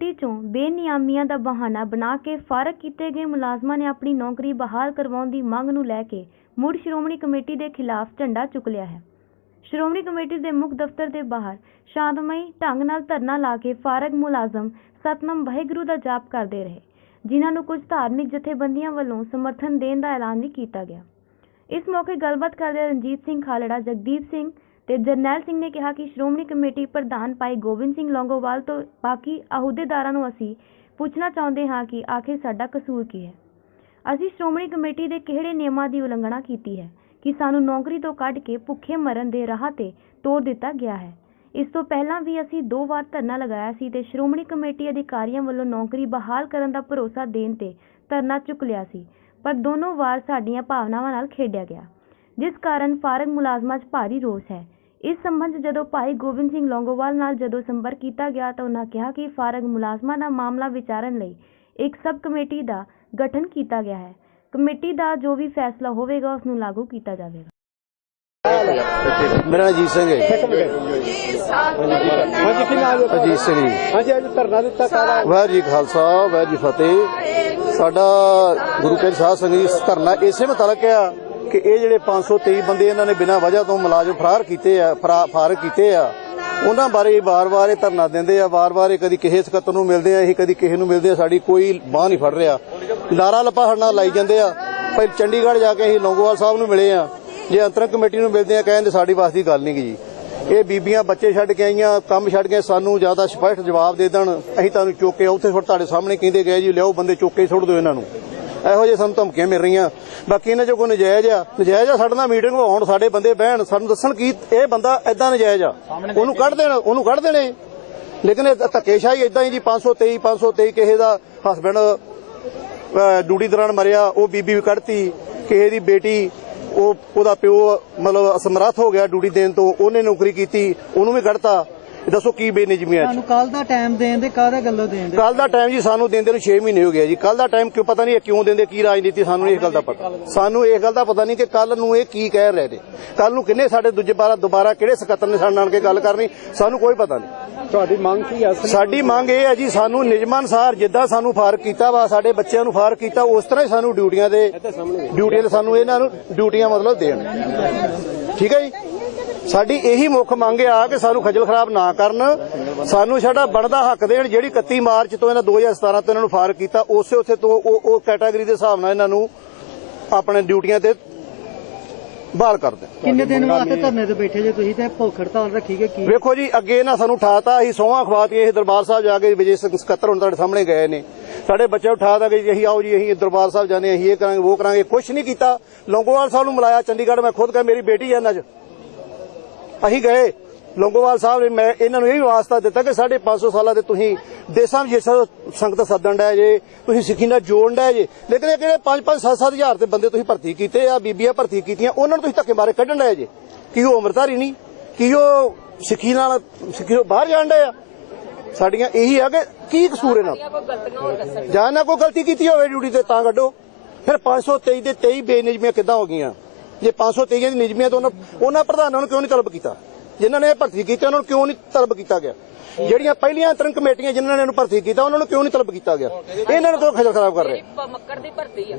Committee ਚੋਂ ਬੇਨਿਯਾਮੀਆਂ ਦਾ ਬਹਾਨਾ ਬਣਾ ਕੇ ਫਾਰਗ ਕੀਤੇ ਗਏ ਮੁਲਾਜ਼ਮਾਂ ਨੇ ਆਪਣੀ ਨੌਕਰੀ ਬਹਾਲ ਕਰਵਾਉਣ ਦੀ ਮੰਗ ਨੂੰ ਲੈ ਕੇ ਮੁੜ ਸ਼੍ਰੋਮਣੀ ਕਮੇਟੀ ਦੇ ਖਿਲਾਫ ਝੰਡਾ ਚੁੱਕ ਲਿਆ ਹੈ। ਸ਼੍ਰੋਮਣੀ ਕਮੇਟੀ ਦੇ ਮੁੱਖ ਦਫ਼ਤਰ ਦੇ ਬਾਹਰ ਸ਼ਾਂਤਮਈ ਢੰਗ ਨਾਲ ਧਰਨਾ ਲਾ ਕੇ ਫਾਰਗ ਮੁਲਾਜ਼ਮ ਸਤਨਾਮ ਵਾਹਿਗੁਰੂ ਦਾ ਜਾਪ ਕਰਦੇ ਰਹੇ, ਜਿਨ੍ਹਾਂ ਨੂੰ ਕੁਝ ਧਾਰਮਿਕ ਜਥੇਬੰਦੀਆਂ ਵੱਲੋਂ ਸਮਰਥਨ ਦੇਣ ਦਾ ਐਲਾਨ ਵੀ ਕੀਤਾ ਗਿਆ। ਇਸ ਮੌਕੇ ਗੱਲਬਾਤ ਕਰਦੇ ਰਣਜੀਤ ਸਿੰਘ ਖਾਲੜਾ, ਜਗਦੀਪ ਸਿੰਘ ਤੇ ਜਰਨੈਲ ਸਿੰਘ ਨੇ ਕਿਹਾ ਕਿ ਸ਼੍ਰੋਮਣੀ ਕਮੇਟੀ ਪ੍ਰਧਾਨ ਭਾਈ ਗੋਬਿੰਦ ਸਿੰਘ ਲੌਂਗੋਵਾਲ ਤੋਂ ਬਾਕੀ ਅਹੁਦੇਦਾਰਾਂ ਨੂੰ ਅਸੀਂ ਪੁੱਛਣਾ ਚਾਹੁੰਦੇ ਹਾਂ ਕਿ ਆਖਿਰ ਸਾਡਾ ਕਸੂਰ ਕੀ ਹੈ। ਅਸੀਂ ਸ਼੍ਰੋਮਣੀ ਕਮੇਟੀ ਦੇ ਕਿਹੜੇ ਨਿਯਮਾਂ ਦੀ ਉਲੰਘਣਾ ਕੀਤੀ ਹੈ ਕਿ ਸਾਨੂੰ ਨੌਕਰੀ ਤੋਂ ਕੱਢ ਕੇ ਭੁੱਖੇ ਮਰਨ ਦੇ ਰਾਹ ਤੇ ਤੋਰ ਦਿੱਤਾ ਗਿਆ ਹੈ। ਇਸ ਤੋਂ ਪਹਿਲਾਂ ਵੀ ਅਸੀਂ ਦੋ ਵਾਰ ਧਰਨਾ ਲਗਾਇਆ ਸੀ ਤੇ ਸ਼੍ਰੋਮਣੀ ਕਮੇਟੀ ਅਧਿਕਾਰੀਆਂ ਵੱਲੋਂ ਨੌਕਰੀ ਬਹਾਲ ਕਰਨ ਦਾ ਭਰੋਸਾ ਦੇਣ ਤੇ ਧਰਨਾ ਚੁੱਕ ਲਿਆ ਸੀ, ਪਰ ਦੋਨੋਂ ਵਾਰ ਸਾਡੀਆਂ ਭਾਵਨਾਵਾਂ ਨਾਲ ਖੇਡਿਆ ਗਿਆ, ਜਿਸ ਕਾਰਨ ਫਾਰਗ ਮੁਲਾਜ਼ਮਾਂ 'ਚ ਭਾਰੀ ਰੋਸ ਹੈ ਇਸ ਸੰਬੰਧ 'ਚ ਜਦੋਂ ਭਾਈ ਗੋਬਿੰਦ ਸਿੰਘ ਲੌਂਗੋਵਾਲ ਨਾਲ ਜਦੋਂ ਸੰਪਰਕ ਕੀਤਾ ਗਿਆ ਤਾਂ ਉਹਨਾਂ ਕਿਹਾ ਕਿ ਫਾਰਗ ਮੁਲਾਜ਼ਮਾਂ ਦਾ ਮਾਮਲਾ ਵਿਚਾਰਨ ਲਈ ਇੱਕ ਸਬ ਕਮੇਟੀ ਦਾ ਗਠਨ ਕੀਤਾ ਗਿਆ ਹੈ। ਕਮੇਟੀ ਦਾ ਜੋ ਵੀ ਫੈਸਲਾ ਹੋਵੇਗਾ ਉਸ ਨੂੰ ਲਾਗੂ ਕੀਤਾ ਜਾਵੇਗਾ। ਮੇਰਾ ਅਜੀਤ ਸਿੰਘ ਹੈ ਹਾਂਜੀ ਕੀ ਨਾਮ ਹੈ ਅਜੀਤ ਸਿੰਘ ਜੀ। ਹਾਂਜੀ ਅੱਜ ਧਰਨਾ ਦਿੱਤਾ ਕਾਲਾ ਵਾਹਿਗੁਰੂ ਜੀ ਖਾਲਸਾ ਵਾਹਿਗੁਰੂ ਜੀ ਫਤਿਹ। ਸਾਡਾ ਗੁਰੂ ਕੇ ਸਾਧ ਸੰਗਤ ਜੀ ਧਰਨਾ ਇਸੇ ਮੁਤਾਲਕ ਆ ਕਿ ਇਹ ਜਿਹੜੇ 523 ਬੰਦੇ ਇਹਨਾਂ ਨੇ ਬਿਨਾਂ ਵਜ੍ਹਾ ਤੋਂ ਮੁਲਾਜ਼ਮ ਫਰਾਰ ਕੀਤੇ ਆ, ਫਰਾ- ਕੀਤੇ ਆ, ਉਹਨਾਂ ਬਾਰੇ ਵਾਰ-ਵਾਰ ਇਹ ਧਰਨਾ ਦਿੰਦੇ ਆ, ਵਾਰ-ਵਾਰ ਇਹ ਕਦੀ ਕਿਸੇ ਸਕੱਤਰ ਨੂੰ ਮਿਲਦੇ ਆ ਅਸੀਂ ਕਦੀ ਕਿਸੇ ਨੂੰ ਮਿਲਦੇ ਆ, ਸਾਡੀ ਕੋਈ ਬਾਹ ਨਹੀਂ ਫੜ ਰਿਹਾ। ਲਾਰਾ ਲੱਪਾ ਹੜਨਾ ਲਾਈ ਜਾਂਦੇ ਆ। ਪਰ ਚੰਡੀਗੜ੍ਹ ਜਾ ਕੇ ਅਸੀਂ ਲੌਂਗੋਵਾਲ ਸਾਹਿਬ ਨੂੰ ਮਿਲੇ ਆ। ਜੇ ਅੰਤਰੰਗ ਕਮੇਟੀ ਨੂੰ ਮਿਲਦੇ ਆ ਕਹਿੰਦੇ ਸਾਡੀ ਵਾਸ ਦੀ ਗੱਲ ਨਹੀਂ ਗੀ ਜੀ। ਇਹ ਬੀਬੀਆਂ ਬੱਚੇ ਛੱਡ ਕੇ ਆਈਆਂ, ਕੰਮ ਛੱਡ ਕੇ ਸਾਨੂੰ ਜ਼ਿਆਦਾ ਸਪਸ਼ਟ ਜਵਾਬ ਦੇ ਦੇਣ। ਅਸੀਂ ਤੁਹਾਨੂੰ ਚੁੱਕ ਕੇ ਉੱਥੇ ਫਿਰ ਤੁਹਾਡੇ ਸਾਹਮਣੇ ਕਹਿੰਦੇ ਗਏ ਜੀ, ਲਿਆਓ ਬੰਦੇ ਚੁੱਕ ਕੇ ਸੁੱਟ ਦਿਓ ਇਹਨਾਂ ਨੂੰ। ਇਹੋ ਜਿਹੇ ਸਾਨੂੰ ਧਮਕੀਆਂ ਮਿਲ ਰਹੀਆਂ। ਬਾਕੀ ਇਹਨਾਂ ਚੋਂ ਕੋਈ ਨਜਾਇਜ਼ ਆ। ਨਜਾਇਜ਼ ਆ ਸਾਡੇ ਨਾਲ ਮੀਟਿੰਗ ਹੋਣ ਸਾਡੇ ਬੰਦੇ ਬਹਿਣ ਸਾਨੂੰ ਦੱਸਣ ਕੀ ਇਹ ਬੰਦਾ ਐਦਾਂ ਨਜਾਇਜ਼ ਆ। ਉਹਨੂੰ ਕੱਢ ਦੇਣ ਉਹਨੂੰ ਕੱਢ ਦੇਣੇ। ਲੇਕਿਨ ਇਹ ਧੱਕੇਸ਼ਾਹੀ ਇਦਾਂ ਹੀ ਜੀ 523 523 ਕਿਸੇ ਦਾ ਹਸਬੰਡ ਡਿਊਟੀ ਦੌਰਾਨ ਮਰਿਆ ਉਹ ਬੀਬੀ ਵੀ ਕੱਢਤੀ। ਕਿਸੇ ਦੀ ਬੇਟੀ ਉਹ ਉਹਦਾ ਪਿਓ ਮਤਲਬ ਅਸਮਰੱਥ ਹੋ ਗਿਆ ਡਿਊਟੀ ਦੇਣ ਤੋਂ ਉਹਨੇ ਨੌਕਰੀ ਕੀਤੀ ਉਹਨੂੰ ਵੀ ਕੱਢਤਾ। ਦੱਸੋ ਕੀ ਬੇਨਿਜਮੀਆਂ ਚ ਤੁਹਾਨੂੰ ਕੱਲ ਦਾ ਟਾਈਮ ਦੇਣ ਦੇ ਕਾਹਦੇ ਗੱਲੋਂ ਦੇਣ ਦੇ। ਕੱਲ ਦਾ ਟਾਈਮ ਜੀ ਸਾਨੂੰ ਦਿੰਦੇ ਨੂੰ 6 ਮਹੀਨੇ ਹੋ ਗਏ ਜੀ। ਕੱਲ ਦਾ ਟਾਈਮ ਕਿਉਂ ਪਤਾ ਨਹੀਂ ਇਹ ਕਿਉਂ ਦਿੰਦੇ ਕੀ ਰਾਜਨੀਤੀ ਸਾਨੂੰ ਨਹੀਂ ਇਸ ਗੱਲ ਦਾ ਪਤਾ। ਸਾਨੂੰ ਇਸ ਗੱਲ ਦਾ ਪਤਾ ਨਹੀਂ ਕਿ ਕੱਲ ਨੂੰ ਇਹ ਕੀ ਕਹਿ ਰਹੇ ਨੇ। ਕੱਲ ਨੂੰ ਕਿੰਨੇ ਸਾਡੇ ਦੂਜੇ ਬਾਰਾ ਦੁਬਾਰਾ ਕਿਹੜੇ ਸਕੱਤਰ ਨੇ ਸਾਡੇ ਨਾਲ ਕੇ ਗੱਲ ਕਰਨੀ ਸਾਨੂੰ ਕੋਈ ਪਤਾ ਨਹੀਂ। ਤੁਹਾਡੀ ਮੰਗ ਕੀ ਹੈ ਸਾਡੀ ਮੰਗ ਇਹ ਹੈ ਜੀ ਸਾਨੂੰ ਨਿਯਮਾਂ ਅਨੁਸਾਰ ਜਿੱਦਾਂ ਸਾਨੂੰ ਫਾਰਗ ਕੀਤਾ ਵਾ ਸਾਡੇ ਬੱਚਿਆਂ ਨੂੰ ਫਾਰਗ ਕੀਤਾ ਉਸ ਤਰ੍ਹਾਂ ਹੀ ਸਾਨੂੰ ਡਿਊਟੀਆਂ ਦੇ ਡਿਊਟੀਆਂ ਦੇ ਸਾਨੂੰ ਇਹਨਾਂ ਨੂੰ ਡਿਊਟੀਆਂ ਮਤਲਬ ਦੇਣ। ਠੀਕ ਹੈ ਜੀ? ਸਾਡੀ ਇਹੀ ਮੁੱਖ ਮੰਗ ਆ ਕਿ ਸਾਨੂੰ ਖੱਜਲ ਖਰਾਬ ਨਾ ਕਰਨ। ਸਾਨੂੰ ਸਾਡਾ ਬਣਦਾ ਹੱਕ ਦੇਣ ਜਿਹੜੀ 31 ਮਾਰਚ ਤੋਂ ਇਹਨਾਂ 2017 ਤੋਂ ਇਹਨਾਂ ਨੂੰ ਫਾਰਗ ਕੀਤਾ ਉਸੇ ਉਸੇ ਤੋਂ ਉਹ ਉਹ ਕੈਟਾਗਰੀ ਦੇ ਹਿਸਾਬ ਨਾਲ ਇਹਨਾਂ ਨੂੰ ਆਪਣੇ ਡਿਊਟੀਆਂ ਤੇ ਬਹਾਲ ਕਰ ਦੇਣ ਕਿੰਨੇ ਦਿਨ ਵਾਸਤੇ ਧਰਨੇ ਤੇ ਬੈਠੇ ਜੇ ਤੁਸੀਂ? ਤੇ ਭੁੱਖ ਹੜਤਾਲ ਰੱਖੀ ਗਈ ਕੀ? ਵੇਖੋ ਜੀ ਅੱਗੇ ਨਾ ਸਾਨੂੰ ਉਠਾਤਾ ਅਸੀਂ ਸੋਹਾਂ ਖਵਾਤੀਆਂ ਇਹ ਦਰਬਾਰ ਸਾਹਿਬ ਜਾ ਕੇ ਵਿਜੇ ਸਿੰਘ ਸਕੱਤਰ ਹੁਣ ਤੁਹਾਡੇ ਸਾਹਮਣੇ ਗਏ ਨੇ। ਸਾਡੇ ਬੱਚੇ ਉਠਾਤਾ ਕਿ ਜੀ ਅਸੀਂ ਆਓ ਜੀ ਅਸੀਂ ਦਰਬਾਰ ਸਾਹਿਬ ਜਾਂਦੇ ਹਾਂ ਅਸੀਂ ਇਹ ਕਰਾਂਗੇ ਉਹ ਕਰਾਂਗੇ। ਕੁਝ ਨਹੀਂ ਕੀਤਾ। ਲੌਂਗੋਵਾਲ ਸਾਹਿਬ ਨੂੰ ਮਿਲਾਇਆ ਚੰਡੀਗੜ੍ਹ ਮੈਂ ਖੁਦ ਕਹ ਮੇਰੀ ਬੇਟੀ ਹੈ ਇਹਨਾਂ 'ਚ। ਅਸੀਂ ਗਏ। ਲੌਂਗੋਵਾਲ ਸਾਹਿਬ ਨੇ ਮੈਂ ਇਹਨਾਂ ਨੂੰ ਇਹ ਵੀ ਵਾਸਤਾ ਦਿੱਤਾ ਕਿ ਸਾਢੇ 500 ਸਾਲਾਂ ਦੇ ਤੁਸੀਂ ਦੇਸਾਂ ਵਿੱਚ ਜਿਸ ਸੰਗਤ ਸੱਦਣ ਡਿਆ ਜੇ, ਤੁਸੀਂ ਸਿੱਖੀ ਨਾਲ ਜੋੜਨ ਡਿਆ ਜੇ। ਲੇਕਿਨ ਇਹ ਕਿਹੜੇ 5-5 7-7 ਹਜ਼ਾਰ ਦੇ ਬੰਦੇ ਤੁਸੀਂ ਭਰਤੀ ਕੀਤੇ ਆ, ਬੀਬੀਆਂ ਭਰਤੀ ਕੀਤੀਆਂ, ਉਹਨਾਂ ਨੂੰ ਤੁਸੀਂ ਧੱਕੇ ਮਾਰੇ ਕੱਢਣ ਡਿਆ ਜੇ। ਕੀ ਉਹ ਅਮਰਤਾਰੀ ਨਹੀਂ? ਕੀ ਉਹ ਸਿੱਖੀ ਨਾਲ, ਸਿੱਖੀ ਤੋਂ ਬਾਹਰ ਜਾਣ ਡਿਆ ਸਾਡੀਆਂ ਇਹੀ ਆ ਕਿ ਕੀ ਕਸੂਰ ਇਹਨਾਂ ਜਾਂ ਨਾ ਕੋਈ ਗਲਤੀ ਕੀਤੀ ਹੋਵੇ ਡਿਊਟੀ ਤੇ ਤਾਂ ਕੱਢੋ। ਫਿਰ 523 ਦੇ 23 ਬੇਨਿਜਮੀਆਂ ਕਿੱਦਾਂ ਹੋ ਗਈਆਂ? ਜੇ 523 ਦੀ ਨਿਜਮੀਆਂ ਤੋਂ ਉਹਨਾਂ ਉਹਨਾਂ ਪ੍ਰਧਾਨਾਂ ਨੂੰ ਕਿਉਂ ਨਹੀਂ ਤਲਬ ਕੀਤਾ? ਜਿਨ੍ਹਾਂ ਨੇ ਭਰਤੀ ਕੀਤਾ, ਉਹਨਾਂ ਨੂੰ ਕਿਉਂ ਨਹੀਂ ਤਲਬ ਕੀਤਾ ਗਿਆ? ਜਿਹੜੀਆਂ ਪਹਿਲੀਆਂ ਅੰਤਰੰਗ ਕਮੇਟੀਆਂ ਜਿਨ੍ਹਾਂ ਨੇ ਇਹਨੂੰ ਭਰਤੀ ਕੀਤਾ, ਉਹਨਾਂ ਨੂੰ ਕਿਉਂ ਨਹੀਂ ਤਲਬ ਕੀਤਾ ਗਿਆ? ਇਹਨਾਂ ਨੂੰ ਕਿਉਂ ਖਜਲ ਖਰਾਬ ਕਰ ਰਹੇ ਮੱਕੜ ਦੀ ਭਰਤੀ ਆ।